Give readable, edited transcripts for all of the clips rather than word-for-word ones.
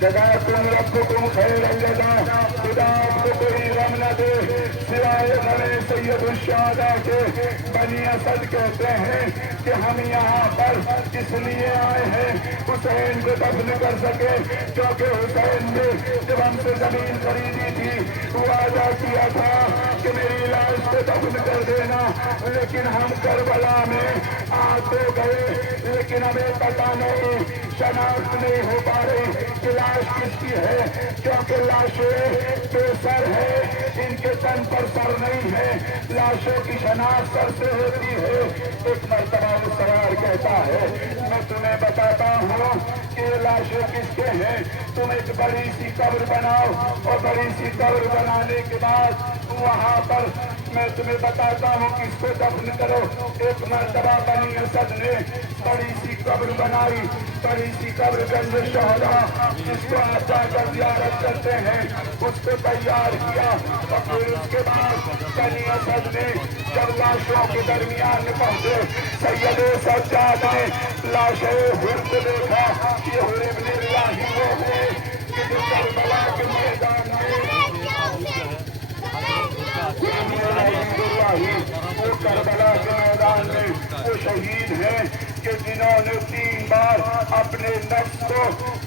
جزاکم ربکم خیر الجزا. خدا آپ کو کوئی غم نہ دے سوائے غم سید الشہداء کے. بنی اسد کہتے ہیں کہ ہم یہاں پر اس لیے آئے ہیں حسین کو دفن کر سکے، کیونکہ حسین نے جب ہم سے زمین خریدی تھی وعدہ کیا تھا کہ میری لاش کو دفن کر دینا، لیکن ہم کربلا میں آ تو گئے لیکن ہمیں پتہ نہیں، شناخت نہیں ہو پا رہی کہ لاش کس کی ہے، کیونکہ لاشیں بے سر ہے، ان کے تن پر سر نہیں ہے. لاشوں کی شناخت سر سے ہوتی ہے. ایک مرتبہ وہ سوار کہتا ہے میں تمہیں بتاتا ہوں کہ یہ لاشیں کس کے ہیں، تم ایک بڑی سی قبر بناؤ اور بڑی سی قبر بنانے کے بعد وہاں پر میں تمہیں بتاتا ہوں کہ اس کو دفن کرو. ایک مرتبہ بنی اسد نے بڑی سی قبر بنائی، بڑی سی قبر گنج شہداء جس کو آپ جا کر زیارت کرتے ہیں، اس کو تیار کیا. اور پھر اس کے بعد بنی اسد نے جب لاشوں کے درمیان میں پہنچے، سید سجاد نے لاشیں ہر کو دیکھا. یہ ہر ابن اللہ وہ ہے کہ جو کربلا کے میدان میں وہ کربلا کے میدان میں وہ شہید ہیں کہ جنہوں نے 3 بار اپنے نفس کو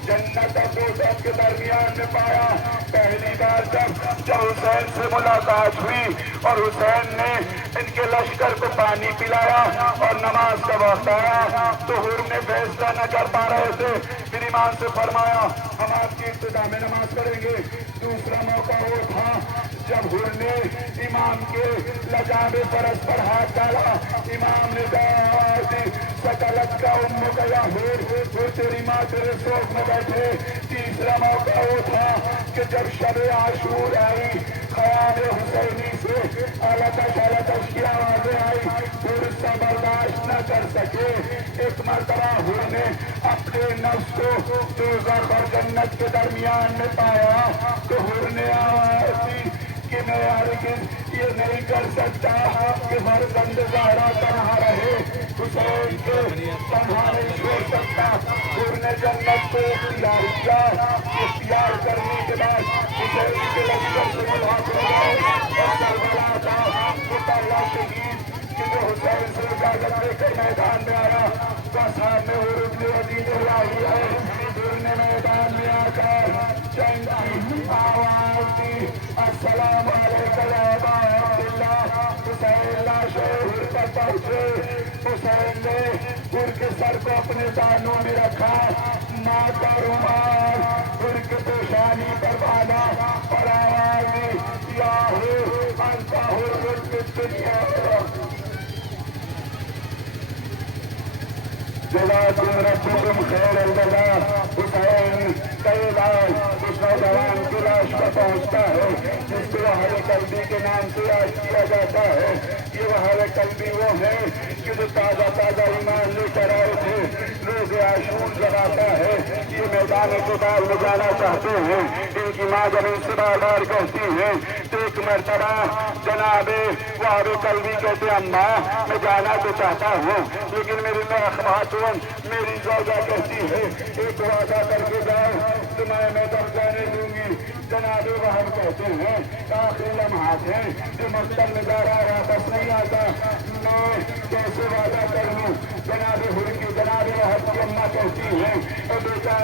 جنت اور دوزخ کے درمیان میں پایا. پہلی بار جب حسین سے ملاقات ہوئی اور حسین نے ان کے لشکر کو پانی پلایا اور نماز کا وقت آیا تو حر نے فیصلہ نہ کر پا رہے تھے. پھر امام سے فرمایا ہم آپ کی ابتدا میں نماز کریں گے. دوسرا موقع وہ تھا جب حر نے امام کے لجام فرس پر ہاتھ ڈالا. امام نے کہا سکلت کا ام گیا حر تیری ماں تیرے سوگ میں بیٹھے. تیسرا موقع وہ تھا کہ جب شب عاشور آئی، خیال حسینی سے التش کی آوازیں آئی، حر اس سے برداشت نہ کر سکے. ایک مرتبہ حر نے اپنے نفس کو دوزخ اور جنت کے درمیان میں پایا تو حر نے آواز دی کہ میں ہرگز یہ نہیں کر سکتا کہ فرزند زہرا تنہا رہے، حسین کو تنہا نہیں چھوڑ سکتا. حر نے جنت کو اختیار کیا. اختیار کرنے کے بعد حسین کے لشکر سے ملاقات ہو گئے اور کربلا تھا وہ پہلا شہید کہ جو حسین سے اجازت لے کر میدان میں آیا. بس سامنے حر ابن عزیز اللہ ہے. حر نے میدان میں آ کر چند کی آواز دی السلام علیکم یا ابا عبداللہ. حسین لاشیں حر پر پہنچے. حسین نے حر کے سر کو اپنے دانوں میں رکھا، ماں کا رومال حر کے پیشانی پر باندھا اور آواز دی یا حر انت حر الدنیا. جزاکم ربکم خیر الجزا. حسین کئی بار اس نوجوان کی لاش پر پہنچتا ہے جس کو وہر قلبی کے نام سے یاد کیا جاتا ہے. یہ وہر قلبی وہ ہے کہ جو تازہ تازہ ایمان لے کر آئے تھے، روز عاشور جلاتا ہے. یہ میدان قتال میں جانا چاہتے ہیں. ان کی ماں جب ان سے بار بار کہتی ہیں تو ایک مرتبہ جناب وہر قلبی کہتے اماں میں جانا تو چاہتا ہوں لیکن میری خاتون میری زوجہ کہتی ہے ایک وعدہ کر کے جاؤ تمہیں میں تب جانے دوں گی. جناب وہر کہتے ہیں آخری لمحات ہیں جو مقتل نظارہ واپس نہیں آتا، میں کیسے وعدہ کر لوں. جناب حر کی جناب وہر کی اماں کہتی ہیں بیٹا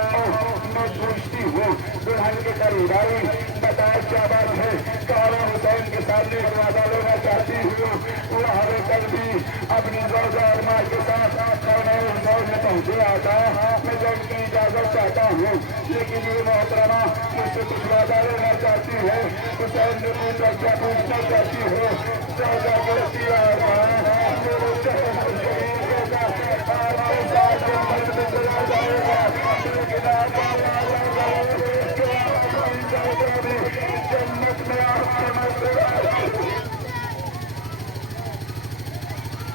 میں پوچھتی ہوں دلہن کے قریب آئی بتا کیا بات ہے. کہا حسین کے سامنے ایک وعدہ لینا چاہتی ہوں. وہر قلبی اپنی زوجہ اور ماں کے ساتھ حسین میں پہنچے آتا میں جب کی اجازت چاہتا ہوں لیکن یہ محترمہ مجھ سے کچھ وعدہ لینا چاہتی ہے. حسین نے پوچھا کیا پوچھنا چاہتی ہو. زوجہ کہتی جنت میں آپ کے مسئلہ.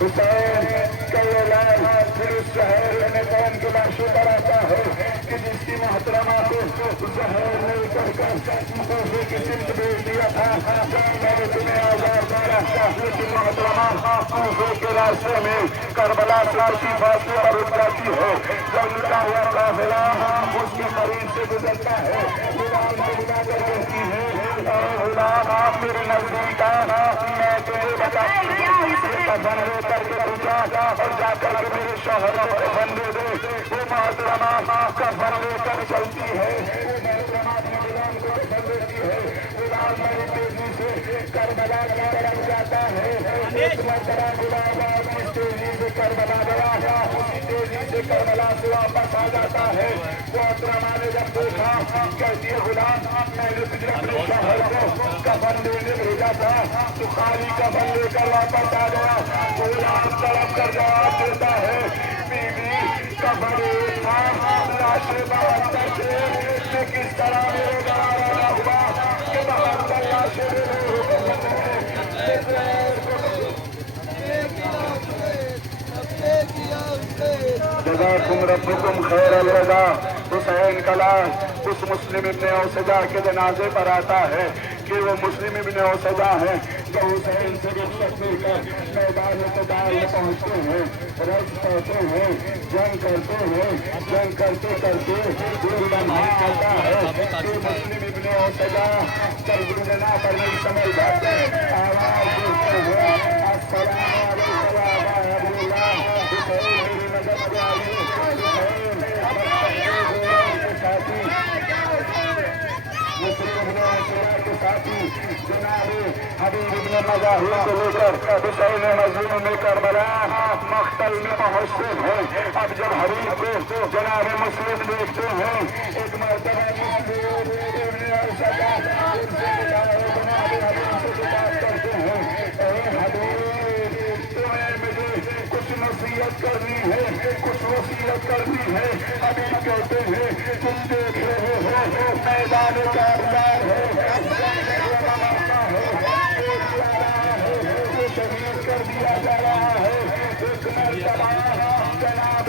حسین کا یہ لاش پھر اس شہر میں کون کے لاشوں پر آتا ہے کہ جس کی محترمہ کو زہر نے اتر کر کوفے کی سمت بھیج دیا تھا. میں نے تمہیں آزاد دارا لیکن محترمہ کوفے کے راستے میں کربلا سے اسی فاصلے پر رک جاتی ہے. جب لٹا ہوا قافلہ اس کے تاریخ سے گزرتا ہے غلام سے بلا کر کہتی ہے غلام آپ میرے نزدیک میں تجھے کفن لے کر کے پوچھا اور جا کر کے میرے شوہر کو کفن دے دے وہ محترمہ کفن لے کر چلتی ہے وہ محترمہ اپنے غلام کو کفن دیتی ہے غلام بڑی تیزی سے کربلا کی طرف جاتا ہے ایک مرتبہ غلام اپنی تیزی سے کربلا گیا اسی تیزی سے کربلا سے واپس آ جاتا ہے محترمہ نے جب دیکھا کہتی ہے غلام میں نے تجھے اپنے شوہر کو کفن دینے بھیجا تھا تو خالی کفن لے کر واپس آ گیا غلام تڑپ کر جواب دیتا ہے بیوی کفن تھا لاشیں باہر تھے میں کس طرح میرے گھر ہوا کہ باہر لاشیں جزاکم ربکم خیر الجزا حسین کا لاش اس مسلم ابن اوسجا کے جنازے پر آتا ہے کہ وہ مسلم ابن اوسجا ہے جو حسین سے رخصت لے کر میدان قتال میں پہنچتے ہیں رش پہنچتے ہیں جنگ کرتے ہیں جنگ کرتے کرتے یہ لمحہ آتا ہے کہ مسلم ابن اوسجا ترجمہ پر نہیں سمجھ جاتے آواز دیتے ہیں السلام علیکم یا ابا عبداللہ حسین میری نظر آئی حسین کے ساتھی جناب حبیب ابن مظاہر کو لے کر حسین مظلوم میں کربلا مقتل میں پہنچتے ہیں اب جب حبیب کو جناب مسلم دیکھتے ہیں ایک مرتبہ مسلم ابن اوسجا ان سے جناب حبیب سے بات کرتے ہیں اے حبیب تمہیں مجھے کچھ نصیحت کرنی ہے کچھ وصیت کرنی ہے حبیب کہتے ہیں تم دیکھ رہے ہو میدان کارزار ہے شہید کر دیا جا رہا ہے ایک مرتبہ جناب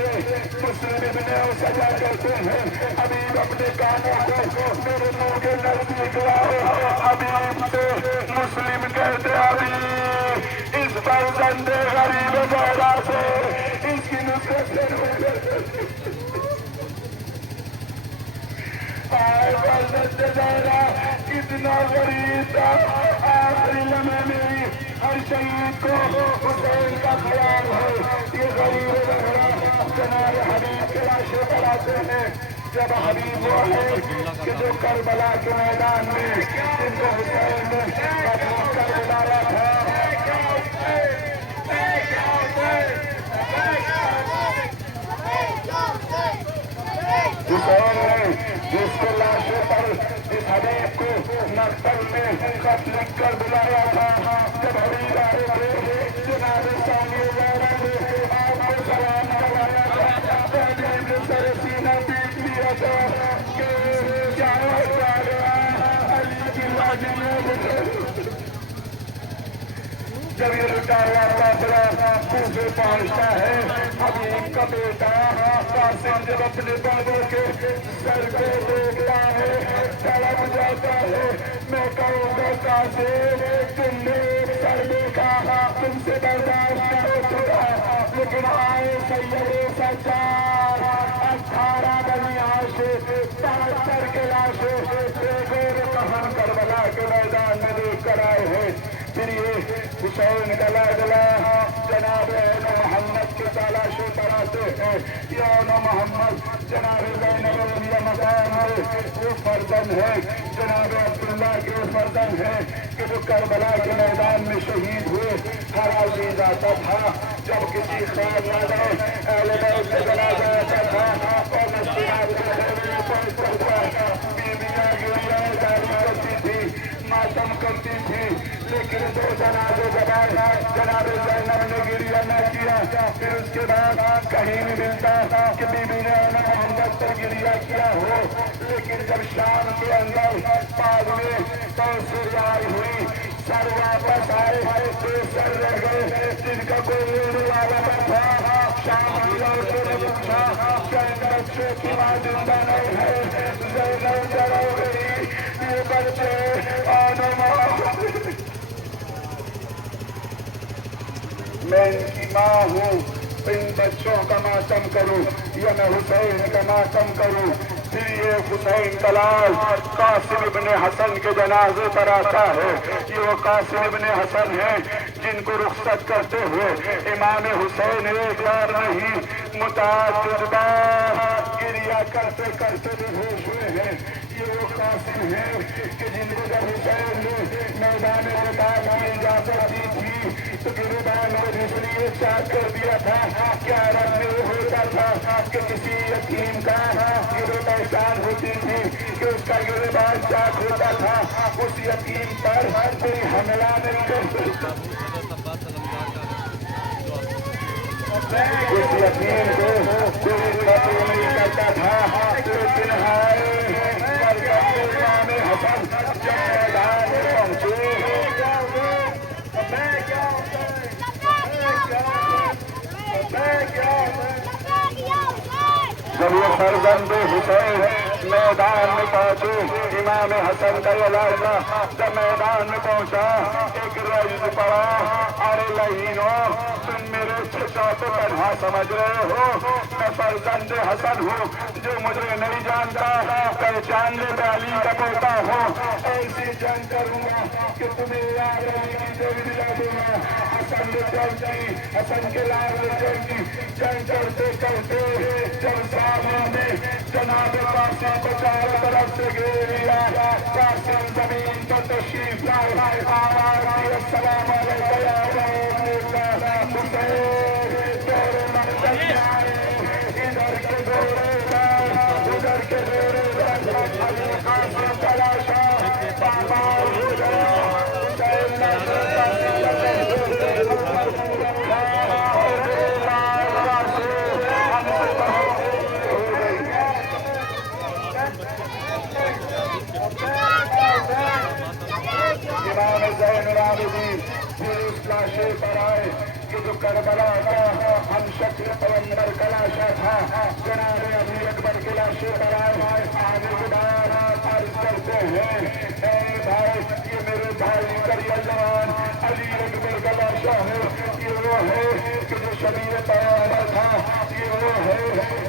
مسلم ابن اوسجا کہتے ہیں حبیب اپنے کانوں کو میرے منہ کے نزدیک لاؤ حبیب سے مسلم کہتے حبیب اس فرزند غریب زہرا سے اس کی نصرت سے فرزند زہرا کتنا غریب تھا آخری لمحے میری ہر شہید کو حسین کا خیال ہے یہ غریب زہرا جناب حبیب کے لاشیں پر آتے ہیں جب حبیب وہ ہے کہ جو کربلا کے میدان میں جن کو حسین نے قتل کر ڈالا تھا حسین نے جس کے لاشوں پر اس حبیب کو مقتل میں خط لکھ کر بلایا تھا جب حبیب آئے تھے جناب ثانی زہرا نے آپ کو سلام کروایا تھا حبیب نے سر سینہ پیٹ لیا تھا کہ کیا ہو گیا علی کی لاج میں جب یہ لٹا ہوا قافلہ کوفے پہنچتا ہے حبیب کا بیٹا قاسم جب اپنے بابوں کے سر کو دیکھتا ہے تڑپ جاتا ہے میں کہوں گا قاسم تم نے سر دیکھا تم سے برداشت نہ ہو چکا لیکن آئے سید سجاد 18 بنی عاشق 73 کے لاشیں غیر کفن کربلا کے میدان میں دیکھ کر آئے ہیں پھر یہ حسین کا لاڈلا جناب محمد کے تالاشوں پر آتے ہیں یہ محمد جناب زینب الانبیاء مقام ہے وہ فرزند ہے جناب عبداللہ کے فرزند ہے کہ جو کربلا کے میدان میں شہید ہوئے ہر عزیز آتا تھا جب کسی خیال نہ جائے اہل بیت سے جنازہ آتا تھا اور مسجد میں پہنچتا تھا بیویاں گریاں جاری کرتی تھی ماتم کرتی تھی لیکن دو جنازے کے بعد جناب زینب نے گریہ نہ کیا پھر اس کے بعد کہیں نہیں ملتا کہ بی بی نے محمد پر گریہ کیا ہو لیکن جب شام کے اندر بعد میں توسیع آئی ہوئی سر واپس آئے بے سر رہ گئے جن کا کوئی لینے والا نہ تھا شام کی عورتوں نے پوچھا کہ ان بچوں کی ماں زندہ نہیں ہے زینب ڈر ہو گئی یہ بچے میں ان کی ماں ہوں ان بچوں کا ماتم کروں یا میں حسین کا ماتم کروں پھر یہ حسین کا لال قاسم ابن حسن کے جنازے پر آتا ہے. یہ وہ قاسم ابن حسن ہیں جن کو رخصت کرتے ہوئے امام حسین ایک بار نہیں متعدد بار گریا کرتے کرتے بھی ہوش ہوئے ہیں. یہ وہ قاسم ہیں کہ جن کو جب حسین نے میدان قتال کی اجازت دی تھی تو گریبان کو اس لیے چاک کر دیا تھا کہ عرب میں وہ ہوتا تھا کہ کسی یتیم کا یہ پہچان ہوتی تھی کہ اس کا گریبان چاک ہوتا تھا. اس یتیم پر کوئی حملہ نہیں کر سکتا. اس یتیم کو کوئی قتل نہیں کرتا تھا. لیکن امام حسن جب میدان میں پہنچے جب یہ فرزند حسین میدان میں پہنچے امام حسن کا یہ لڑکا جب میدان میں پہنچا ایک رئیس پڑا. ارے لہینو تم میرے چچا کو تنہا سمجھ رہے ہو؟ میں فرزند حسن ہوں جو مجھے نہیں جانتا پہچاننے والی کا پوتا ہوں. ایسی جنگ کروں گا کہ تمہیں یاد رہنے کی دیوی دلا دوں گا. حسن نے چلتی حسن کے لال نے چلتی جنگ کرتے کرتے جب سامنے نے جناب قاسم کو چاروں طرف سے گھیر لیا. قاسم زمین پر تشریف لائے آواز دی السلام علیکم یا رسول اللہ. حسین تیرے منزل میں آئے ادھر کے گھوڑے ادھر کے گھوڑے علی قاسم تلاشا بابا ہو گیا. حسین امام زین العابدین پھر اس لاشے پر آئے کہ جو کربلا کا ہم شکل پیغمبر کا لاشا تھا. جناب ابی اکبر کے لاشے پر آئے آگے کے بعد عرض کرتے ہیں اے بھائی یہ میرے بھائی کریا جوان علی اکبر کا لاشا ہے. یہ وہ ہے کہ جو شبیر پیغمبر تھا. یہ وہ ہے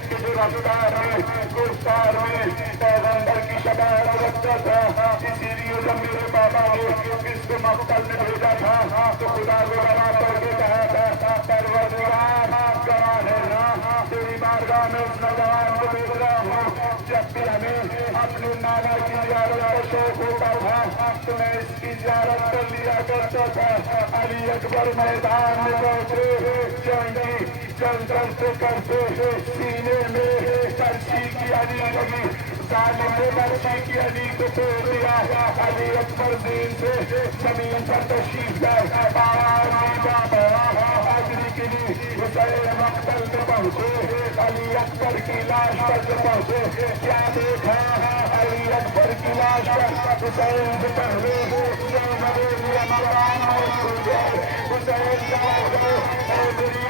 کہ جو رفتار میں گفتار میں پیغمبر کی شباہت رکھتا تھا. اسی لیے جب میرے بابا نے اس کو مقتل میں بھیجا تھا تو خدا کو روا کر کے کہا تھا پروردگار گواہ ہے نا تیری بارگاہ میں اس نوجوان کو بھیج رہا ہوں. جب بھی ہمیں اپنے نانا کی زیارت کا شوق ہوتا تھا تو میں اس کی زیارت کر لیا کرتا تھا. علی اکبر میدان میں پہنچے جنگ کرتے کرتے سینے میں ترسی کی علی لگی. ظالم نے ترسی کی علی کو توڑ دیا. علی اکبر دین سے زمین پر تشریف لائے آواز دی بابا اجری کے لیے حسین مقتل میں پہنچے. علی اکبر کی لاش پر سے پہنچے. کیا دیکھا علی اکبر کی لاش پر حسین سے پہلے مکان موجود ہے. حسین اے میری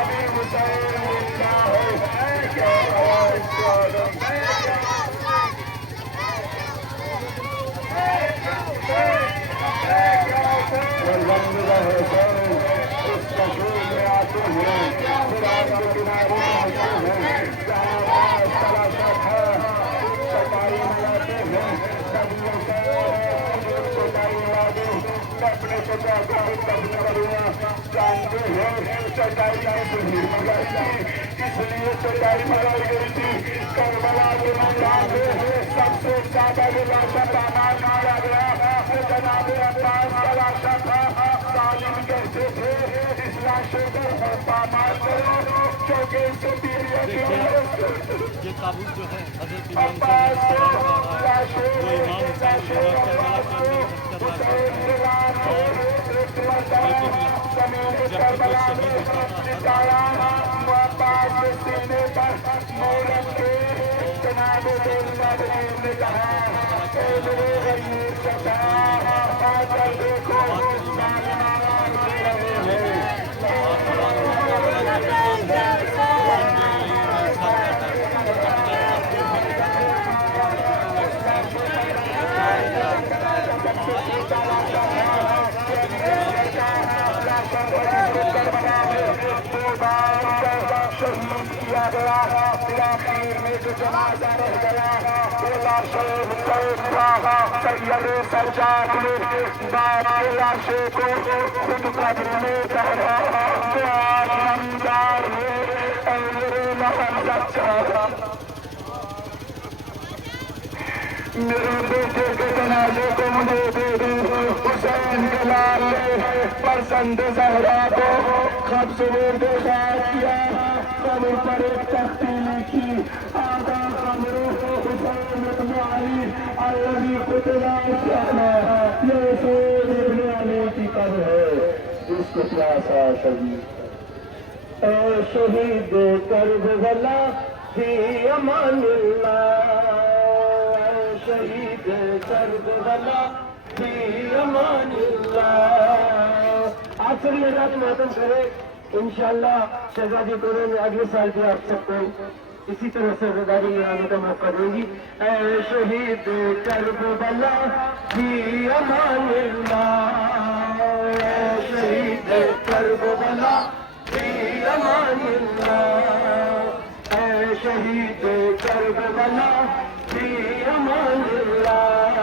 ابھی حسین کیا ہے کیا اس کشور میں آتے ہیں قرآن کے کنارے آتے ہیں جہاں آواز تلاشا تھا چٹائی ملاتے ہیں چٹائی ملا دے اپنے چچا کو قبل کروں جانتے ہیں چٹائی کی بھیڑ مگائی تھی اس لیے چٹائی مگائی گئی تھی. کربلا کے میدان میں سب سے زیادہ جو لاشا پامال مارا گیا وہ جناب عباس کا لاشا تھا. ظالم کہتے تھے اس لاشے کو پامال کرو کیونکہ اس سے پیریوں کی عباس کو لاشے عباس کو حسین کے رام زمین کربلا میں ستارہ عباس کے سینے پر مورت کے جناب العابدین نے کہا اے میرے غیر چچا آ کر دیکھو ظالمان دے رہے ہیں. شہید کیا گیا آخر میں جو جنازہ رہ گیا وہ لاش حسین کا سید سجاد نے باپ کے لاشے کو خود قبر میں ڈالا رمضان ہے میرے محمد چاہا میرے بیٹے کے جنازے کو مجھے دے دو حسین کے لال نے پرسند زہرا کو قبض میں دیکھا کیا قبر پر ایک تختی لکھی آدھا قبر حسین ابن علی الذی قتل شہنا یہ حسین ابن علی کی قبر ہے جس کو پیاسا شہید اے شہید کربلا فی امان اللہ شہید کربلا فی امان اللہ آپ سب یہ رات ماتم کرے انشاءاللہ شہزادی کونے میں اگلے سال بھی آپ سب کو اسی طرح سے رضاداری میں آنے کا موقع دیں گی اے شہید کربلا فی امان اللہ اے شہید کربلا فی امان اللہ اے شہید کربلا فی امان اللہ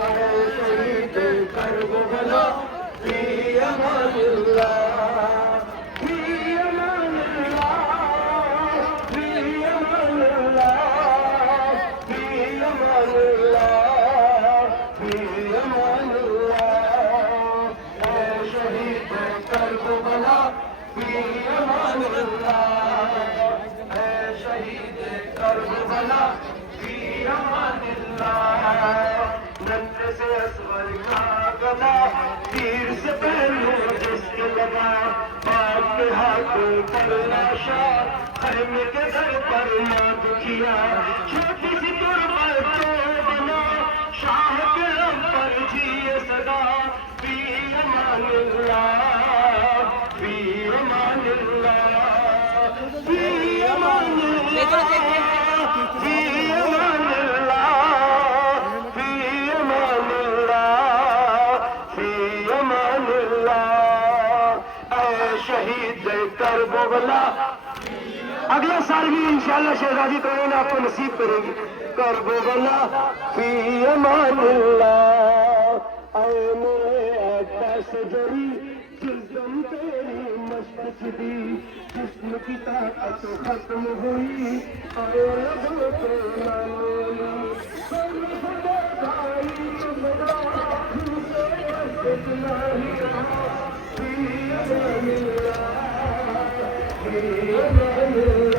اے شہید کربلا فی امان اللہ فی امان اللہ فی امان اللہ فی امان اللہ فی امان اللہ اے شہید کربلا فی امان اللہ اے شہید کربلا فی امان اللہ ننھے سے اصغر کا گلا تیر سے پہلو جس کے لگا باپ کے ہاتھ پر لاشا خیمے کے گھر پر نہ دکھیا چھوٹی سی تربت تو بنا شاہ کے لب پر جیے صدا فی امان اللہ فی امان اللہ فی امان اللہ فی امان اللہ فی امان اللہ فی امان اللہ اے شہید کربلا اگلا سال بھی انشاءاللہ شہزادی کونے آپ کو نصیب کرے گی کربلا فی امان اللہ اے میرے عباس جری جسم تیری مشق دی جسم کی طاقت ختم ہوئی اے رب کو نامولی خدا دائی تمہرا ہم سے اتنا ہی رہا فی امان اللہ فی امان اللہ